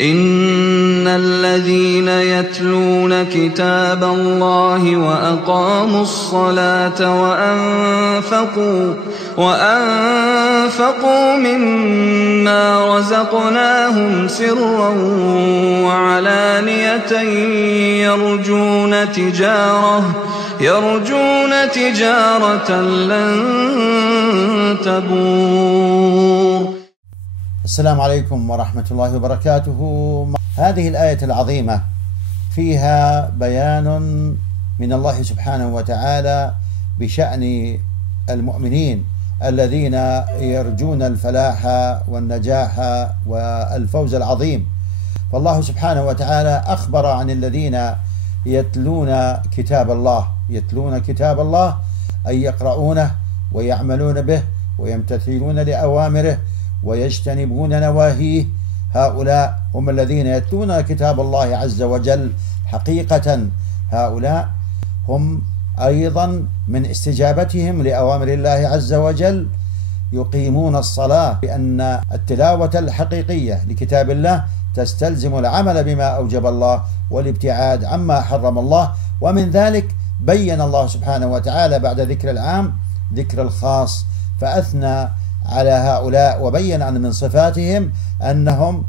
إن الذين يتلون كتاب الله وأقاموا الصلاة وأنفقوا مما رزقناهم سرا وعلانية يرجون تجارة لن تبور. السلام عليكم ورحمة الله وبركاته. هذه الآية العظيمة فيها بيان من الله سبحانه وتعالى بشأن المؤمنين الذين يرجون الفلاح والنجاح والفوز العظيم. فالله سبحانه وتعالى أخبر عن الذين يتلون كتاب الله أي يقرؤونه ويعملون به ويمتثلون لأوامره ويجتنبون نواهيه. هؤلاء هم الذين يتلون كتاب الله عز وجل حقيقة. هؤلاء هم أيضا من استجابتهم لأوامر الله عز وجل يقيمون الصلاة، لأن التلاوة الحقيقية لكتاب الله تستلزم العمل بما أوجب الله والابتعاد عما حرم الله. ومن ذلك بين الله سبحانه وتعالى بعد ذكر العام ذكر الخاص، فأثنى على هؤلاء وبين أن من صفاتهم أنهم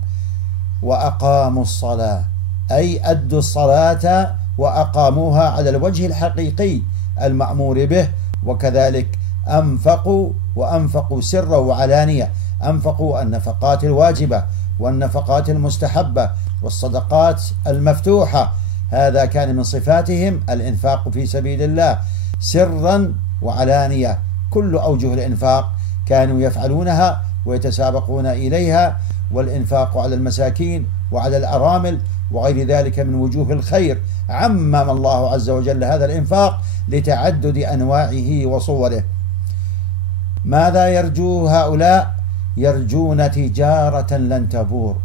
وأقاموا الصلاة، أي أدوا الصلاة وأقاموها على الوجه الحقيقي المأمور به. وكذلك أنفقوا سرا وعلانية، أنفقوا النفقات الواجبة والنفقات المستحبة والصدقات المفتوحة. هذا كان من صفاتهم الإنفاق في سبيل الله سرا وعلانية. كل أوجه الإنفاق كانوا يفعلونها ويتسابقون إليها، والإنفاق على المساكين وعلى الأرامل وغير ذلك من وجوه الخير. عمم الله عز وجل هذا الإنفاق لتعدد أنواعه وصوره. ماذا يرجو هؤلاء؟ يرجون تجارة لن تبور.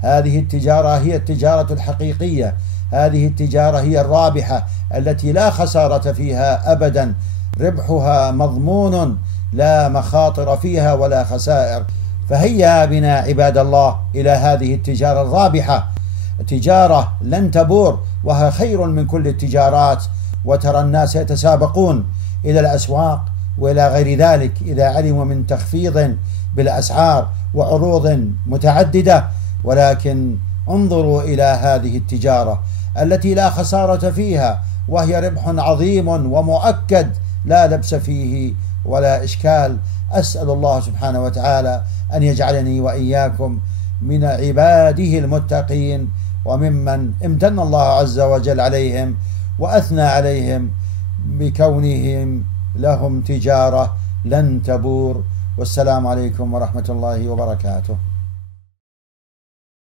هذه التجارة هي التجارة الحقيقية، هذه التجارة هي الرابحة التي لا خسارة فيها أبدا، ربحها مضمون لا مخاطر فيها ولا خسائر. فهيا بنا عباد الله إلى هذه التجارة الرابحة، تجارة لن تبور، وهي خير من كل التجارات. وترى الناس يتسابقون إلى الأسواق وإلى غير ذلك إذا علموا من تخفيض بالأسعار وعروض متعددة، ولكن انظروا إلى هذه التجارة التي لا خسارة فيها، وهي ربح عظيم ومؤكد لا لبس فيه ولا إشكال. أسأل الله سبحانه وتعالى أن يجعلني وإياكم من عباده المتقين وممن امتن الله عز وجل عليهم وأثنى عليهم بكونهم لهم تجارة لن تبور. والسلام عليكم ورحمة الله وبركاته.